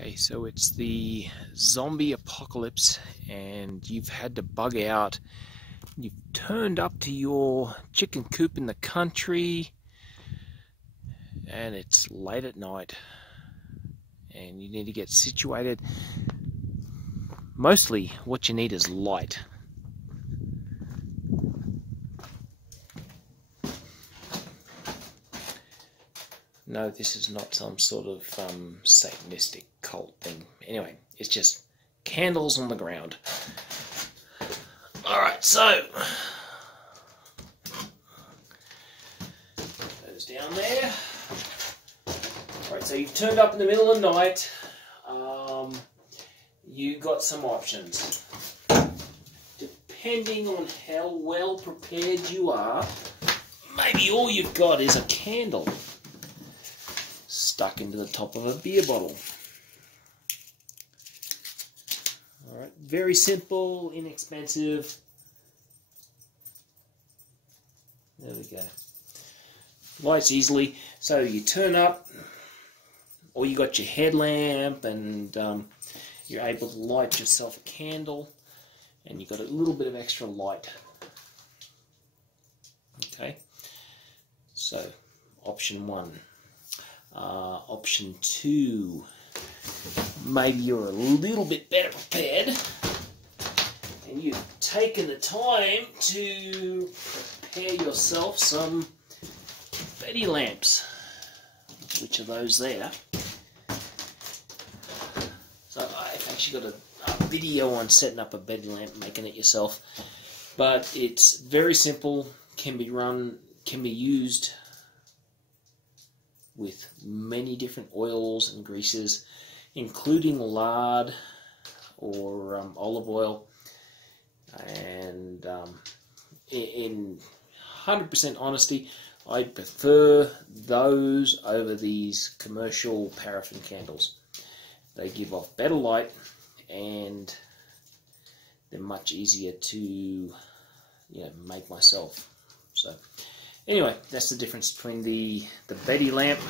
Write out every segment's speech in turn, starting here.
Okay, so it's the zombie apocalypse and you've had to bug out. You've turned up to your chicken coop in the country and it's late at night and you need to get situated. Mostly what you need is light. No, this is not some sort of satanistic cult thing. Anyway, it's just candles on the ground. Alright, so those down there. Alright, so you've turned up in the middle of the night. You got some options. Depending on how well prepared you are, maybe all you've got is a candle stuck into the top of a beer bottle. Alright, very simple, inexpensive. There we go. Lights easily. So you turn up, or you got your headlamp, and you're able to light yourself a candle, and you've got a little bit of extra light. Okay, so option one. Option two, maybe you're a little bit better prepared and you've taken the time to prepare yourself some Betty lamps, which are those there. So I've actually got a video on setting up a Betty lamp, making it yourself, but it's very simple, can be used with many different oils and greases, including lard or olive oil. And in 100% honesty, I prefer those over these commercial paraffin candles. They give off better light and they're much easier to make myself. So anyway, that's the difference between the Betty lamp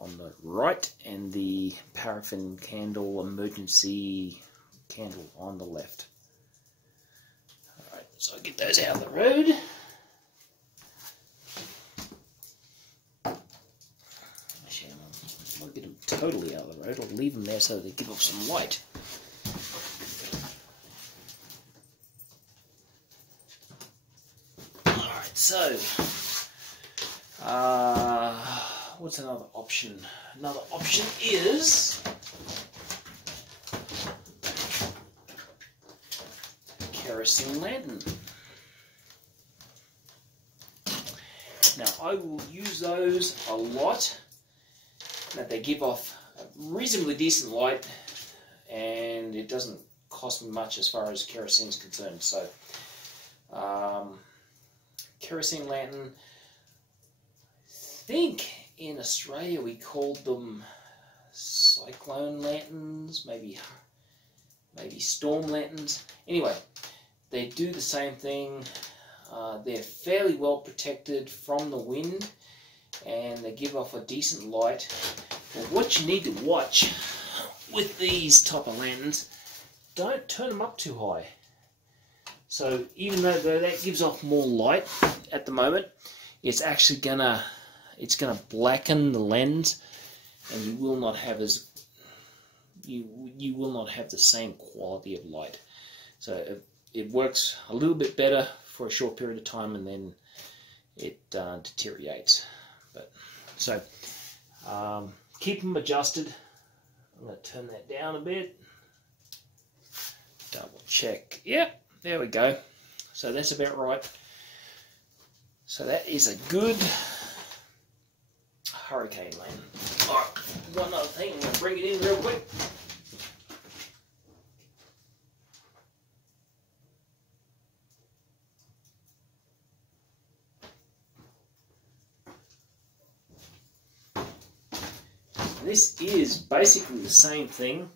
on the right and the paraffin candle, emergency candle on the left. Alright, so I'll get those out of the road. Actually, I won't get them totally out of the road. I'll leave them there so they give off some light. So, what's another option? Another option is kerosene lantern. Now, I will use those a lot. Now, they give off a reasonably decent light, and it doesn't cost me much as far as kerosene is concerned. So, kerosene lantern, I think in Australia we called them cyclone lanterns, maybe storm lanterns. Anyway, they do the same thing. They're fairly well protected from the wind and they give off a decent light. But what you need to watch with these type of lanterns, don't turn them up too high. So even though that gives off more light at the moment, it's actually gonna blacken the lens, and you will not have you will not have the same quality of light. So it works a little bit better for a short period of time, and then it deteriorates. But so keep them adjusted. I'm going to turn that down a bit. Double check. Yep. There we go. So that's about right. So that is a good hurricane lantern. Alright, one other thing, I'm going to bring it in real quick. This is basically the same thing.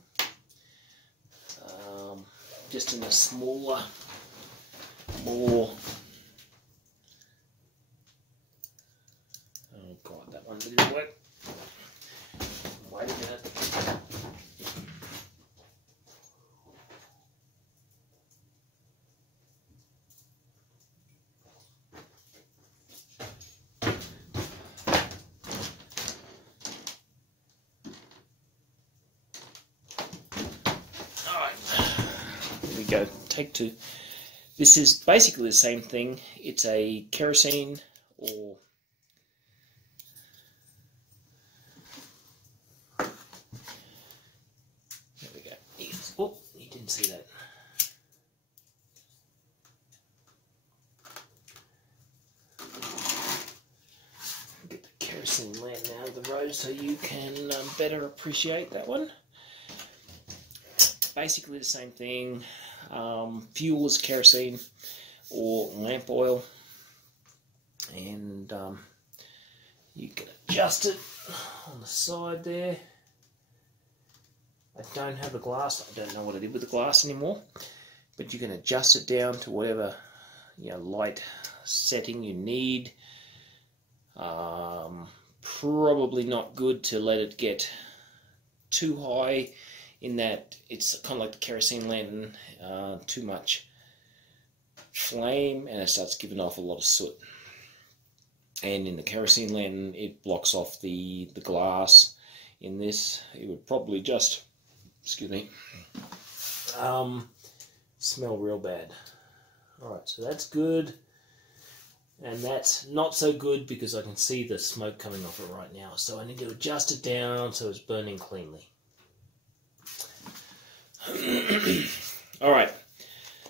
Just in a smaller, more, oh god, that one didn't work. Wait a minute. go, take two. This is basically the same thing. It's a kerosene or there we go. Oh, you didn't see that. Get the kerosene lamp out of the road so you can better appreciate that one. Basically the same thing. Fuel is kerosene or lamp oil, and you can adjust it on the side there. I don't have the glass. I don't know what I did with the glass anymore, but you can adjust it down to whatever light setting you need. Probably not good to let it get too high, in that it's kind of like the kerosene lantern, too much flame and it starts giving off a lot of soot. And in the kerosene lantern, it blocks off the glass. In this, it would probably just, excuse me, smell real bad. Alright, so that's good. And that's not so good because I can see the smoke coming off it right now. So I need to adjust it down so it's burning cleanly. Alright,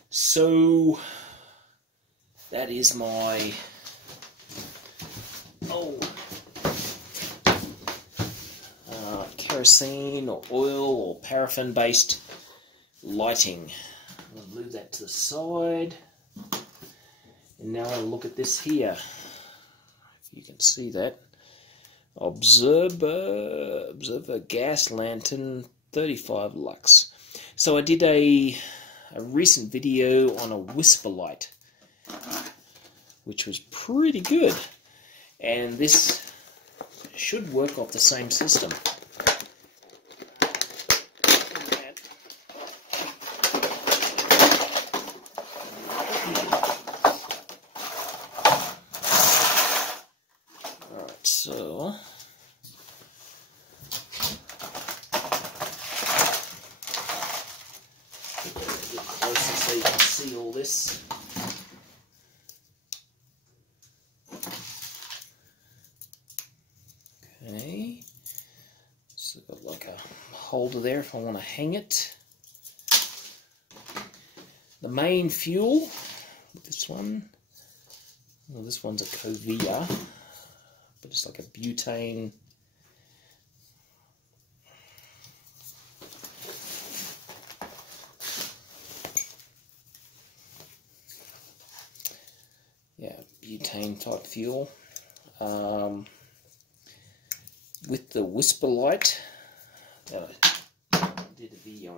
so that is my kerosene or oil or paraffin based lighting. I'll move that to the side, and now I'll look at this here. If you can see that, observer gas lantern 35 lux. So I did a recent video on a whisper light, which was pretty good, and this should work off the same system. Alright, so closer so you can see all this. Okay, so I've got like a holder there if I want to hang it. The main fuel, this one, well, this one's a Covia, but it's like a butane. Yeah, butane type fuel. With the whisper light that I did a video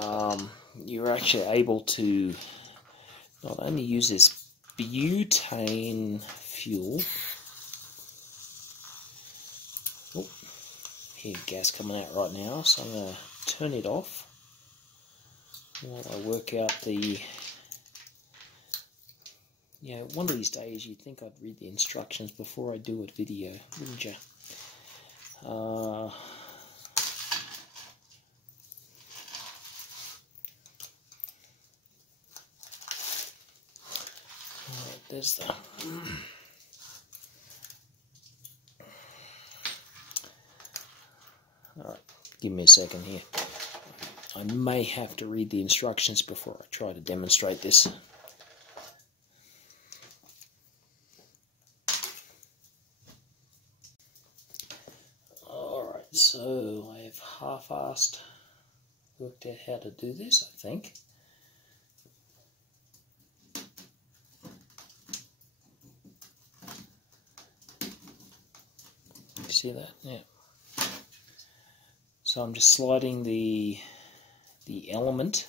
on, you're actually able to not only use this butane fuel. Oh, here, gas coming out right now, so I'm going to turn it off while I work out the. Yeah, one of these days you'd think I'd read the instructions before I do a video, wouldn't you? Right, there's the. Alright, give me a second here. I may have to read the instructions before I try to demonstrate this. So I have half-assed worked out how to do this, I think. You see that? Yeah. So I'm just sliding the element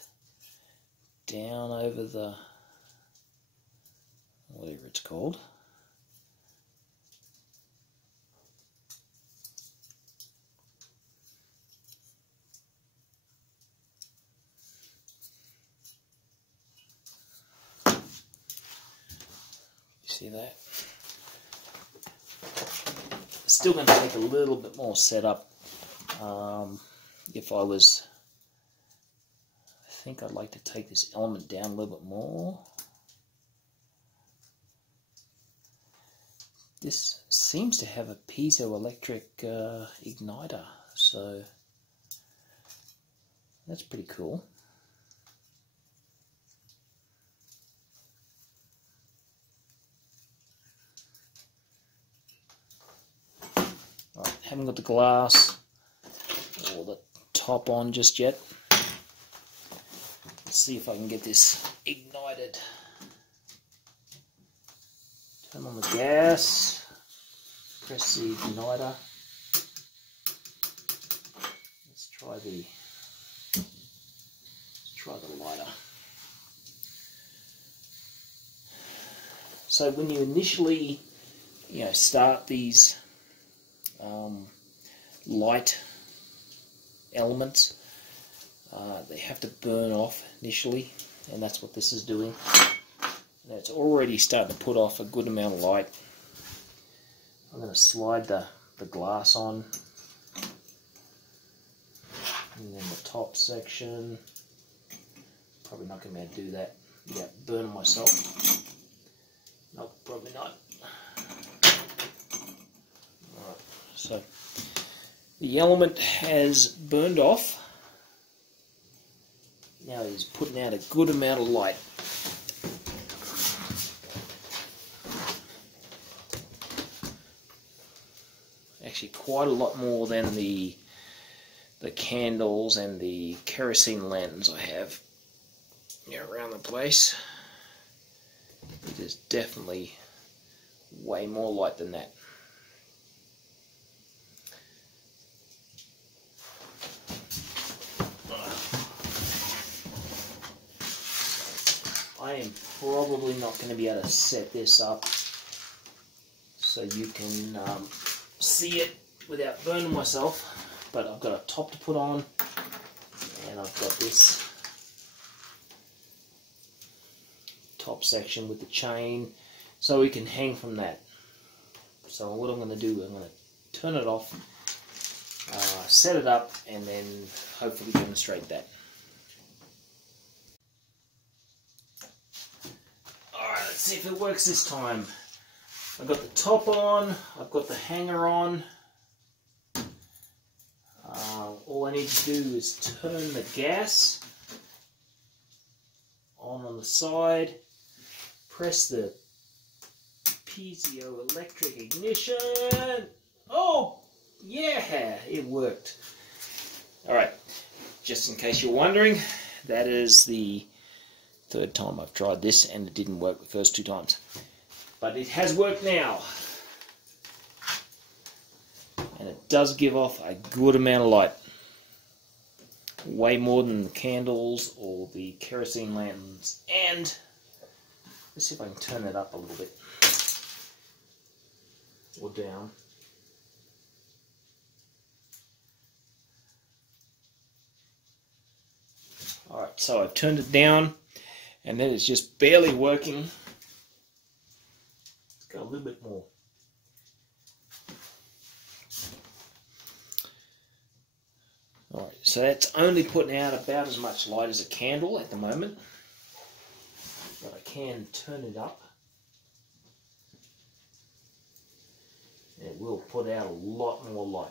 down over the whatever it's called. See that? Still going to take a little bit more setup. If I was think I'd like to take this element down a little bit more. This seems to have a piezoelectric igniter, so that's pretty cool. Alright, haven't got the glass or the top on just yet. Let's see if I can get this ignited. Turn on the gas, press the igniter. Let's try the lighter. So when you initially, start these light elements, they have to burn off initially, and that's what this is doing. Now it's already starting to put off a good amount of light. I'm going to slide the glass on, and then the top section. Probably not going to be able to do that. Yeah, burn myself. Nope, probably not. Alright, so the element has burned off. Now he's putting out a good amount of light. Actually quite a lot more than the candles and the kerosene lanterns I have around the place. It is definitely way more light than that. I am probably not going to be able to set this up so you can see it without burning myself, but I've got a top to put on, and I've got this top section with the chain so we can hang from that. So what I'm going to do, I'm going to turn it off, set it up, and then hopefully demonstrate that. Alright, let's see if it works this time. I've got the top on, I've got the hanger on. All I need to do is turn the gas on the side, press the piezoelectric ignition. Oh, yeah, it worked. Alright, just in case you're wondering, that is the third time I've tried this and it didn't work the first two times. But it has worked now. And it does give off a good amount of light. Way more than the candles or the kerosene lanterns. And let's see if I can turn that up a little bit. Or down. Alright, so I've turned it down and then it's just barely working. Let's go a little bit more. Alright, so that's only putting out about as much light as a candle at the moment. But I can turn it up. And it will put out a lot more light.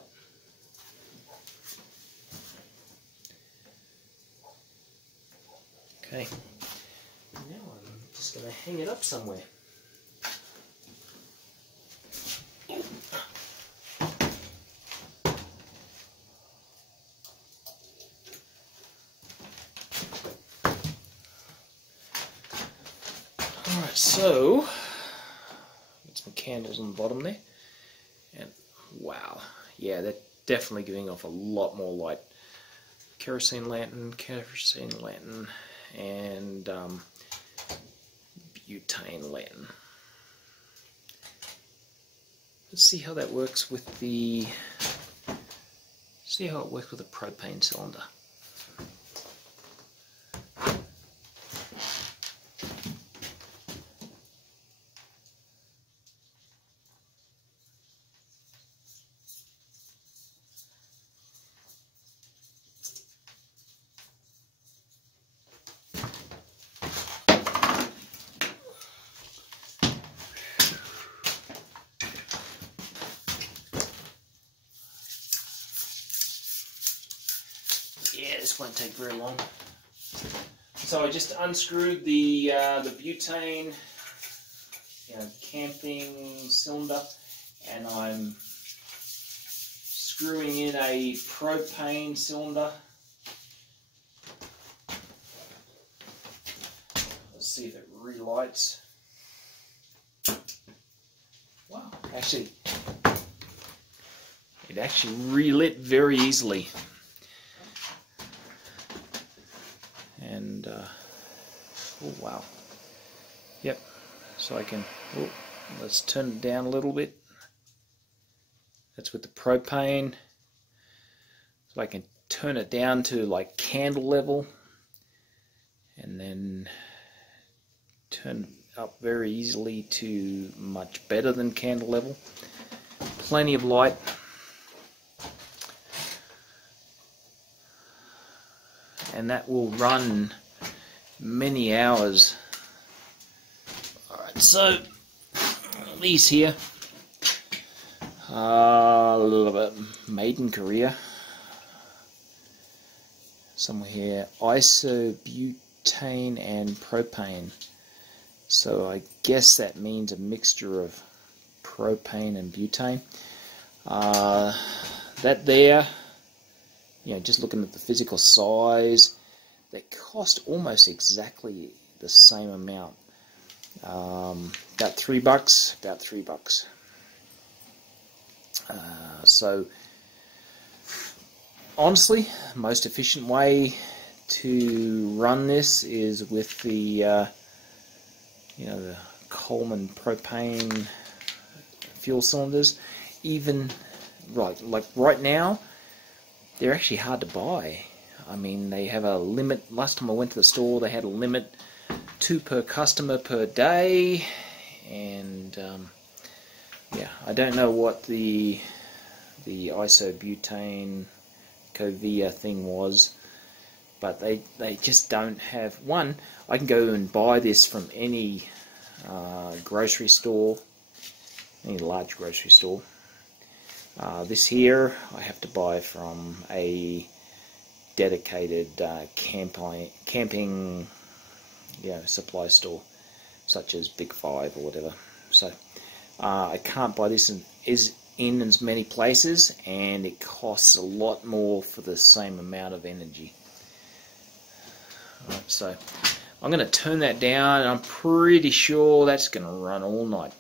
Okay, now I'm just going to hang it up somewhere. Alright, so got some candles on the bottom there, and wow, yeah, they're definitely giving off a lot more light. Kerosene lantern, and butane lantern. Let's see how that works with the. See how it works with a propane cylinder. this won't take very long. So I just unscrewed the butane, camping cylinder, and I'm screwing in a propane cylinder. Let's see if it relights. Wow, it actually relit very easily. And oh wow, yep. So I can, let's turn it down a little bit. That's with the propane. So I can turn it down to like candle level, and then turn it up very easily to much better than candle level. Plenty of light. And that will run many hours. Alright, so these here are a little bit made in Korea. Somewhere here, isobutane and propane. So I guess that means a mixture of propane and butane. That there, just looking at the physical size, they cost almost exactly the same amount. About $3, about $3. So honestly, most efficient way to run this is with the the Coleman propane fuel cylinders. Even like right now, they're actually hard to buy. I mean, they have a limit. Last time I went to the store, they had a limit, 2 per customer per day, and yeah, I don't know what the isobutane Covia thing was, but they just don't have one. I can go and buy this from any grocery store, any large grocery store. This here I have to buy from a dedicated camping supply store, such as Big Five or whatever. So I can't buy this in as many places, and it costs a lot more for the same amount of energy. Alright, so I'm going to turn that down, and I'm pretty sure that's going to run all night.